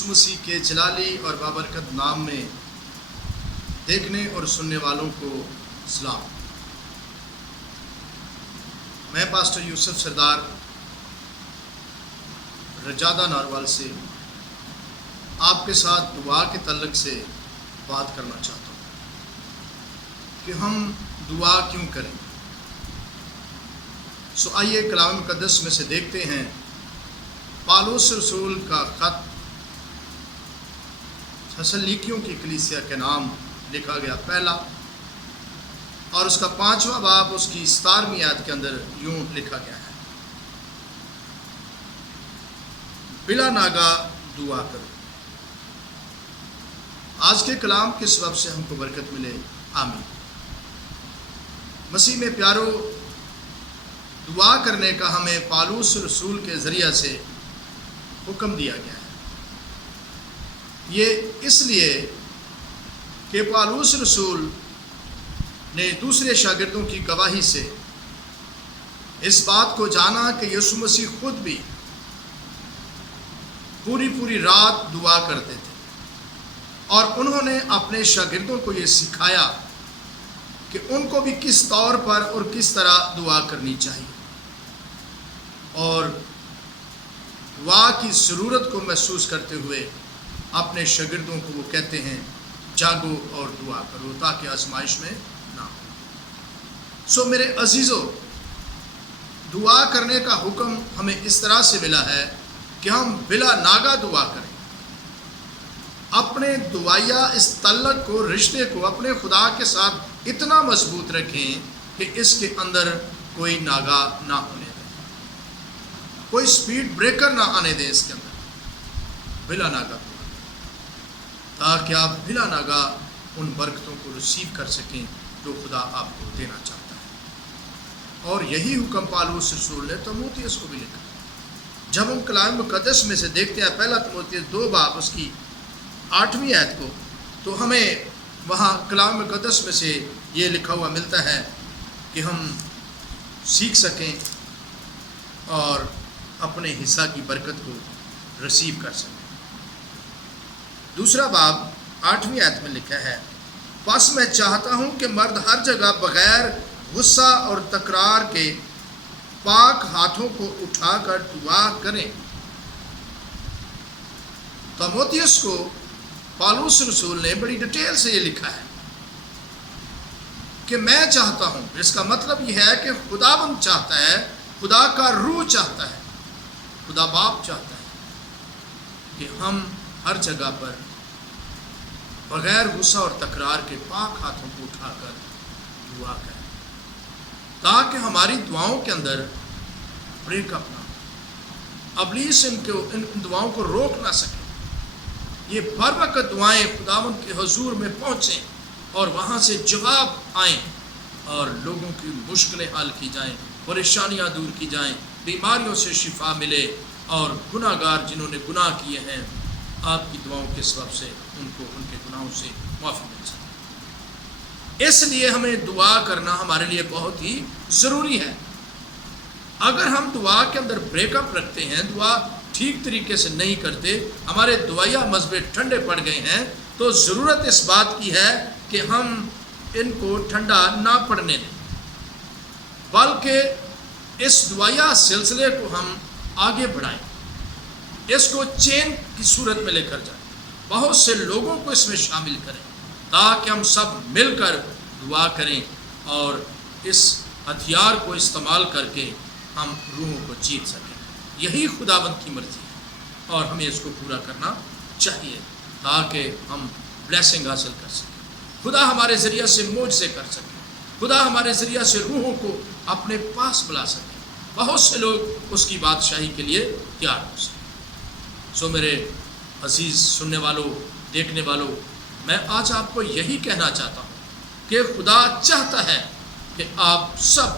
یسوع مسیح کے جلالی اور بابرکت نام میں دیکھنے اور سننے والوں کو سلام۔ میں پاسٹر یوسف سردار رجادہ ناروال سے آپ کے ساتھ دعا کے تعلق سے بات کرنا چاہتا ہوں کہ ہم دعا کیوں کریں۔ آئیے کلام مقدس میں سے دیکھتے ہیں پالوس رسول کا خط تھسلونیکیوں کی کلیسیا کے نام لکھا گیا پہلا، اور اس کا 5واں باب اس کی 17ویں آیت کے اندر یوں لکھا گیا ہے، بلا ناگا دعا کرو۔ آج کے کلام کے سبب سے ہم کو برکت ملے، آمین۔ مسیح میں پیارو، دعا کرنے کا ہمیں پالوس رسول کے ذریعہ سے حکم دیا گیا ہے۔ یہ اس لیے کہ پالوس رسول نے دوسرے شاگردوں کی گواہی سے اس بات کو جانا کہ یسوع مسیح خود بھی پوری رات دعا کرتے تھے، اور انہوں نے اپنے شاگردوں کو یہ سکھایا کہ ان کو بھی کس طور پر اور کس طرح دعا کرنی چاہیے، اور دعا کی ضرورت کو محسوس کرتے ہوئے اپنے شاگردوں کو وہ کہتے ہیں جاگو اور دعا کرو تاکہ آزمائش میں نہ ہو۔ میرے عزیزو، دعا کرنے کا حکم ہمیں اس طرح سے ملا ہے کہ ہم بلا ناگا دعا کریں، اپنے دعائیا اس تعلق کو، رشتے کو اپنے خدا کے ساتھ اتنا مضبوط رکھیں کہ اس کے اندر کوئی ناگا نہ ہونے دیں، کوئی سپیڈ بریکر نہ آنے دیں اس کے اندر، بلا ناگا، تاکہ آپ بلا ناگا ان برکتوں کو ریسیو کر سکیں جو خدا آپ کو دینا چاہتا ہے۔ اور یہی حکم پالوس رسول نے تیموتھیوس کو بھی لکھا۔ جب ہم کلام مقدس میں سے دیکھتے ہیں پہلا تیموتھیوس 2 باب اس کی 8ویں آیت کو، تو ہمیں وہاں کلام مقدس میں سے یہ لکھا ہوا ملتا ہے کہ ہم سیکھ سکیں اور اپنے حصہ کی برکت کو ریسیو کر سکیں۔ دوسرا باب 8ویں آیت میں لکھا ہے، پس میں چاہتا ہوں کہ مرد ہر جگہ بغیر غصہ اور تکرار کے پاک ہاتھوں کو اٹھا کر دعا کریں۔ تیموتھیوس کو پالوس رسول نے بڑی ڈیٹیل سے یہ لکھا ہے کہ میں چاہتا ہوں، اس کا مطلب یہ ہے کہ خداوند چاہتا ہے، خدا کا روح چاہتا ہے، خدا باپ چاہتا ہے کہ ہم ہر جگہ پر بغیر غصہ اور تکرار کے پاک ہاتھوں کو اٹھا کر دعا کریں، تاکہ ہماری دعاؤں کے اندر بریک اپ نہ ہو، ابلیس ان دعاؤں کو روک نہ سکے، یہ بر وقت دعائیں خداوند کے حضور میں پہنچیں اور وہاں سے جواب آئیں اور لوگوں کی مشکلیں حل کی جائیں، پریشانیاں دور کی جائیں، بیماریوں سے شفا ملے، اور گناہ گار جنہوں نے گناہ کیے ہیں آپ کی دعاؤں کے سبب سے ان کو ان کے گناہوں سے معافی مل سکے۔ اس لیے ہمیں دعا کرنا ہمارے لیے بہت ہی ضروری ہے۔ اگر ہم دعا کے اندر بریک اپ رکھتے ہیں، دعا ٹھیک طریقے سے نہیں کرتے، ہمارے دعائیا مذہب ٹھنڈے پڑ گئے ہیں، تو ضرورت اس بات کی ہے کہ ہم ان کو ٹھنڈا نہ پڑنے دیں، بلکہ اس دعائیا سلسلے کو ہم آگے بڑھائیں، اس کو چین کی صورت میں لے کر جائیں، بہت سے لوگوں کو اس میں شامل کریں، تاکہ ہم سب مل کر دعا کریں اور اس ہتھیار کو استعمال کر کے ہم روحوں کو جیت سکیں۔ یہی خداوند کی مرضی ہے اور ہمیں اس کو پورا کرنا چاہیے تاکہ ہم بلیسنگ حاصل کر سکیں، خدا ہمارے ذریعہ سے معجزے کر سکے، خدا ہمارے ذریعہ سے روحوں کو اپنے پاس بلا سکے، بہت سے لوگ اس کی بادشاہی کے لیے تیار ہو سکیں۔ میرے عزیز سننے والوں، دیکھنے والوں، میں آج آپ کو یہی کہنا چاہتا ہوں کہ خدا چاہتا ہے کہ آپ سب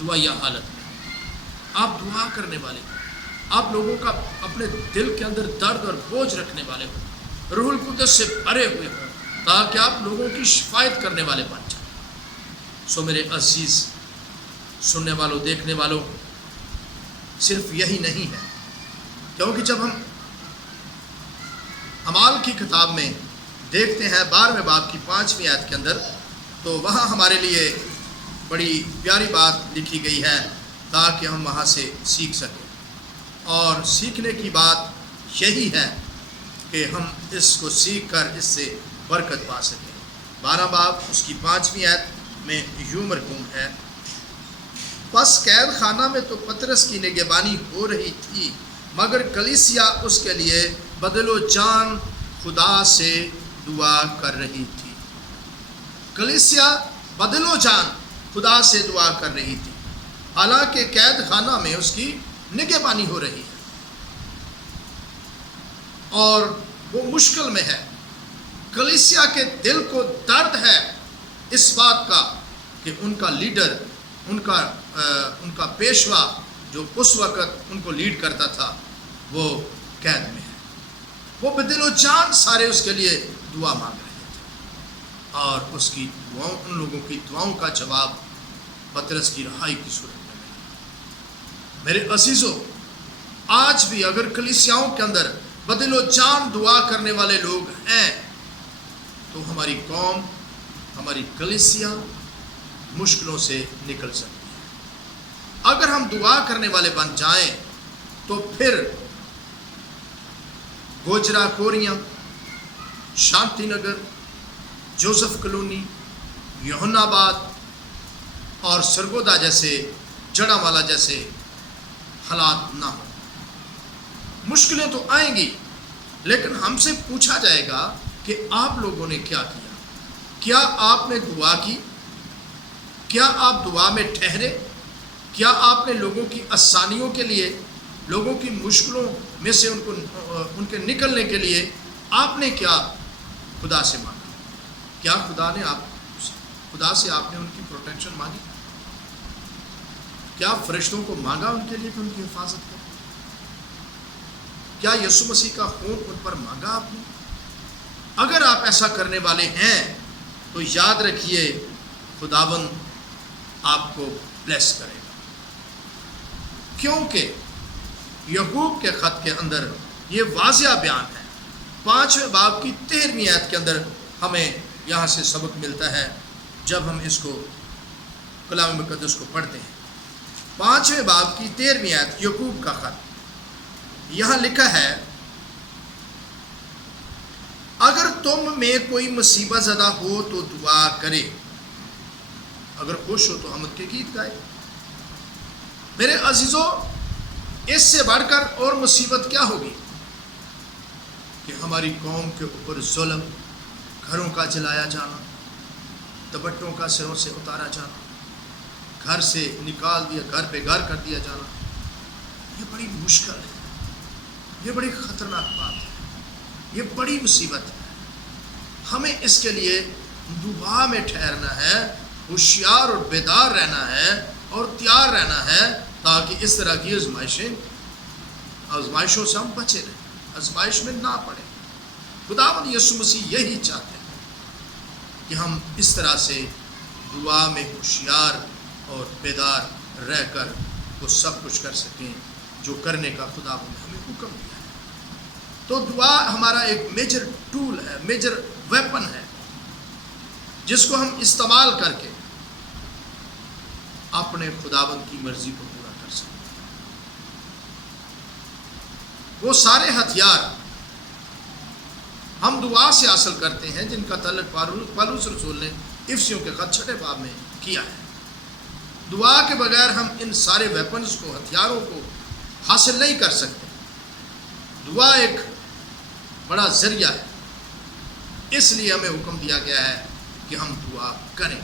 دعائیا حالت میں، آپ دعا کرنے والے، آپ لوگوں کا اپنے دل کے اندر درد اور بوجھ رکھنے والے ہوں، روح القدس سے بھرے ہوئے ہوں، تاکہ آپ لوگوں کی شفایت کرنے والے بن جائیں۔ میرے عزیز سننے والوں، دیکھنے والوں، صرف یہی نہیں ہے، کیونکہ جب ہم اعمال کی کتاب میں دیکھتے ہیں 12ویں باب کی 5ویں آیت کے اندر، تو وہاں ہمارے لیے بڑی پیاری بات لکھی گئی ہے تاکہ ہم وہاں سے سیکھ سکیں، اور سیکھنے کی بات یہی ہے کہ ہم اس کو سیکھ کر اس سے برکت پا سکیں۔ 12 باب اس کی 5ویں آیت میں یوں مرقوم ہے، پس قید خانہ میں تو پطرس کی نگہبانی ہو رہی تھی، مگر کلیسیا اس کے لیے بدل و جان خدا سے دعا کر رہی تھی۔ کلیسیا بدل و جان خدا سے دعا کر رہی تھی، حالانکہ قید خانہ میں اس کی نگہبانی ہو رہی ہے اور وہ مشکل میں ہے۔ کلیسیا کے دل کو درد ہے اس بات کا کہ ان کا لیڈر، ان کا پیشوا جو اس وقت ان کو لیڈ کرتا تھا وہ قید میں ہے۔ وہ بدل و جان سارے اس کے لیے دعا مانگ رہے تھے، اور اس کی دعاؤں، ان لوگوں کی دعاؤں کا جواب پطرس کی رہائی کی صورت میں ملا۔ میرے عزیزو، آج بھی اگر کلیسیاؤں کے اندر بدل و جان دعا کرنے والے لوگ ہیں تو ہماری قوم، ہماری کلیسیا مشکلوں سے نکل سکتی ہے۔ اگر ہم دعا کرنے والے بن جائیں تو پھر گوجرا کوریاں، شانتی نگر، جوزف کلونی، یوحنا آباد اور سرگودا جیسے، جڑا والا جیسے حالات نہ ہوں۔ مشکلیں تو آئیں گی، لیکن ہم سے پوچھا جائے گا کہ آپ لوگوں نے کیا کیا؟ کیا آپ نے دعا کی؟ کیا آپ دعا میں ٹھہرے؟ کیا آپ نے لوگوں کی آسانیوں کے لیے، لوگوں کی مشکلوں میں سے ان کے نکلنے کے لیے آپ نے کیا خدا سے مانگا؟ کیا خدا سے آپ نے ان کی پروٹیکشن مانگی؟ کیا فرشتوں کو مانگا ان کے لیے کہ ان کی حفاظت کریں؟ کیا یسوع مسیح کا خون ان پر مانگا آپ نے؟ اگر آپ ایسا کرنے والے ہیں تو یاد رکھیے خداوند آپ کو بلیس کرے گا، کیونکہ یعقوب کے خط کے اندر یہ واضح بیان ہے۔ 5ویں باب کی 13ویں آیت کے اندر ہمیں یہاں سے سبق ملتا ہے جب ہم اس کو کلام مقدس کو پڑھتے ہیں۔ 5ویں باب کی 13ویں آیت، یعقوب کا خط، یہاں لکھا ہے، اگر تم میں کوئی مصیبت زدہ ہو تو دعا کرے، اگر خوش ہو تو حمد کے گیت گائے۔ میرے عزیزو، اس سے بڑھ کر اور مصیبت کیا ہوگی کہ ہماری قوم کے اوپر ظلم، گھروں کا جلایا جانا، دوپٹوں کا سروں سے اتارا جانا، گھر سے نکال دیا، گھر پہ گھر کر دیا جانا۔ یہ بڑی مشکل ہے، یہ بڑی خطرناک بات ہے، یہ بڑی مصیبت ہے۔ ہمیں اس کے لیے دعا میں ٹھہرنا ہے، ہوشیار اور بیدار رہنا ہے اور تیار رہنا ہے، تاکہ اس طرح کی آزمائشوں سے ہم بچے رہیں، آزمائش میں نہ پڑیں۔ خداوند یسوع مسیح یہی چاہتے ہیں کہ ہم اس طرح سے دعا میں ہوشیار اور بیدار رہ کر وہ سب کچھ کر سکیں جو کرنے کا خداوند نے ہمیں حکم دیا ہے۔ تو دعا ہمارا ایک میجر ٹول ہے، میجر ویپن ہے، جس کو ہم استعمال کر کے اپنے خداوند کی مرضی کو پورا کر سکتے ہیں۔ وہ سارے ہتھیار ہم دعا سے حاصل کرتے ہیں جن کا تعلق پالوس رسول نے افسیوں کے خط 6 باب میں کیا ہے۔ دعا کے بغیر ہم ان سارے ویپنز کو، ہتھیاروں کو حاصل نہیں کر سکتے۔ دعا ایک بڑا ذریعہ ہے، اس لیے ہمیں حکم دیا گیا ہے کہ ہم دعا کریں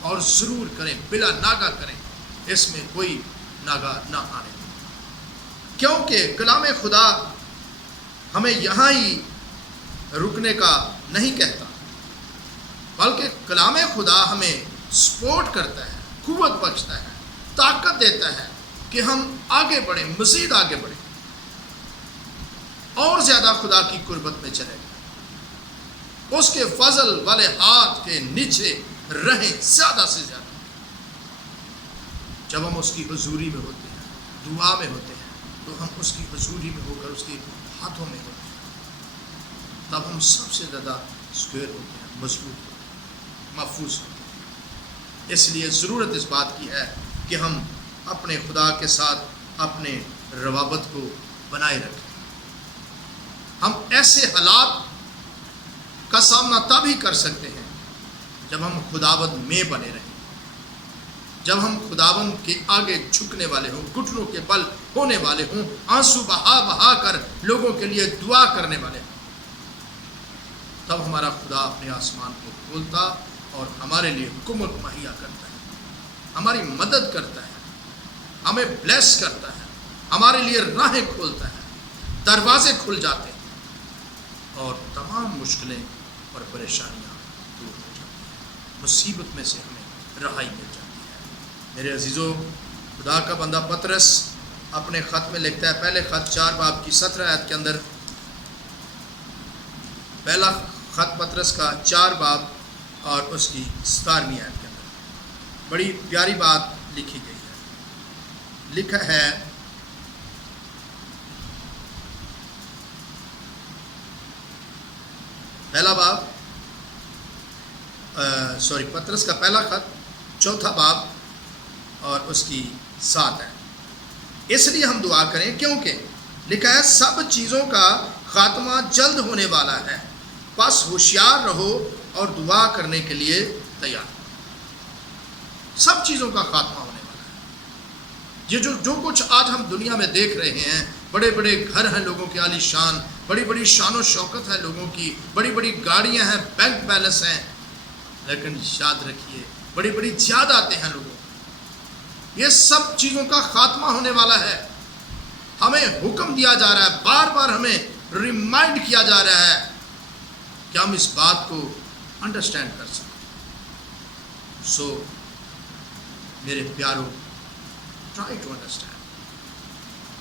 اور ضرور کریں، بلا ناگا کریں، اس میں کوئی ناگا نہ آنے دیں، کیونکہ کلام خدا ہمیں یہاں ہی رکنے کا نہیں کہتا، بلکہ کلام خدا ہمیں سپورٹ کرتا ہے، قوت بخشتا ہے، طاقت دیتا ہے کہ ہم آگے بڑھیں، مزید آگے بڑھیں اور زیادہ خدا کی قربت میں چلیں، اس کے فضل والے ہاتھ کے نیچے رہیں زیادہ سے زیادہ۔ جب ہم اس کی حضوری میں ہوتے ہیں، دعا میں ہوتے ہیں، تو ہم اس کی حضوری میں ہو کر اس کے ہاتھوں میں ہوتے ہیں، تب ہم سب سے زیادہ سکیور ہوتے ہیں، مضبوط ہوتے ہیں، محفوظ ہوتے ہیں۔ اس لیے ضرورت اس بات کی ہے کہ ہم اپنے خدا کے ساتھ اپنے روابط کو بنائے رکھیں۔ ہم ایسے حالات کا سامنا تب ہی کر سکتے ہیں جب ہم خداوند میں بنے رہیں، جب ہم خداوند کے آگے جھکنے والے ہوں، گھٹنوں کے بل ہونے والے ہوں، آنسو بہا بہا کر لوگوں کے لیے دعا کرنے والے ہوں، تب ہمارا خدا اپنے آسمان کو کھولتا اور ہمارے لیے حکومت مہیا کرتا ہے، ہماری مدد کرتا ہے، ہمیں بلیس کرتا ہے، ہمارے لیے راہیں کھولتا ہے، دروازے کھل جاتے ہیں اور تمام مشکلیں اور پریشانیاں دور ہو جاتی ہیں، مصیبت میں سے ہمیں رہائی مل جاتی ہے۔ میرے عزیزو، خدا کا بندہ پطرس اپنے خط میں لکھتا ہے، پہلے خط 4 باب کی 17 آیت کے اندر، پہلا خط پطرس کا 4 باب اور اس کی 17ویں آیت کے اندر بڑی پیاری بات لکھی گئی ہے۔ لکھا ہے، پہلا باب پطرس کا پہلا خط 4 باب اور اس کی 7 ہے۔ اس لیے ہم دعا کریں کیونکہ لکھا ہے، سب چیزوں کا خاتمہ جلد ہونے والا ہے، بس ہوشیار رہو اور دعا کرنے کے لیے تیار۔ سب چیزوں کا خاتمہ ہونے والا ہے۔ یہ جو کچھ آج ہم دنیا میں دیکھ رہے ہیں، بڑے بڑے گھر ہیں لوگوں کے عالی شان، بڑی بڑی شان و شوکت ہے لوگوں کی، بڑی بڑی گاڑیاں ہیں، بینک بیلنس ہیں، لیکن یاد رکھیے بڑی بڑی جائیدادیں ہیں لوگوں کی، یہ سب چیزوں کا خاتمہ ہونے والا ہے۔ ہمیں حکم دیا جا رہا ہے، بار بار ہمیں ریمائنڈ کیا جا رہا ہے کہ ہم اس بات کو انڈرسٹینڈ کر سکیں۔ سو میرے پیارو، ٹرائی ٹو انڈرسٹینڈ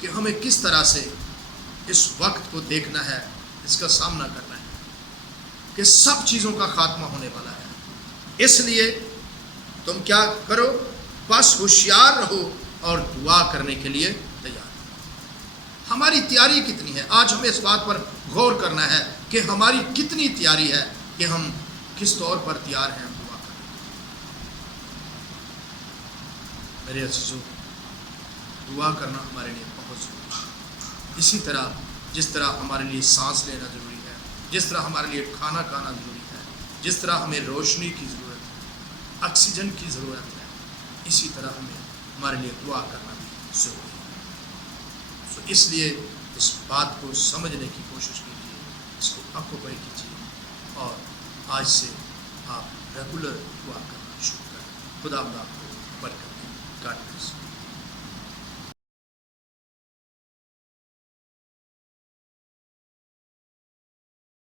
کہ ہمیں کس طرح سے اس وقت کو دیکھنا ہے، اس کا سامنا کرنا ہے کہ سب چیزوں کا خاتمہ ہونے والا ہے۔ اس لیے تم کیا کرو، بس ہوشیار رہو اور دعا کرنے کے لیے تیار۔ ہماری تیاری کتنی ہے؟ آج ہمیں اس بات پر غور کرنا ہے کہ ہماری کتنی تیاری ہے، کہ ہم کس طور پر تیار ہیں دعا کرنے کے لیے۔ میرے عزیزو، دعا کرنا ہمارے لیے بہت ضروری ہے۔ اسی طرح جس طرح ہمارے لیے سانس لینا ضروری ہے، جس طرح ہمارے لیے کھانا کھانا ضروری ہے، جس طرح ہمیں روشنی کی ضرورت ہے، آکسیجن کی ضرورت ہے، اسی طرح ہمیں ہمارے لیے دعا کرنا بھی ضروری ہے۔ تو اس لیے اس بات کو سمجھنے کی کوشش کیجیے، اس کو آکوپائی کیجیے اور آج سے آپ ریگولر دعا کرنا شروع کریں۔ خدا آپ کو برکت دے۔ God bless.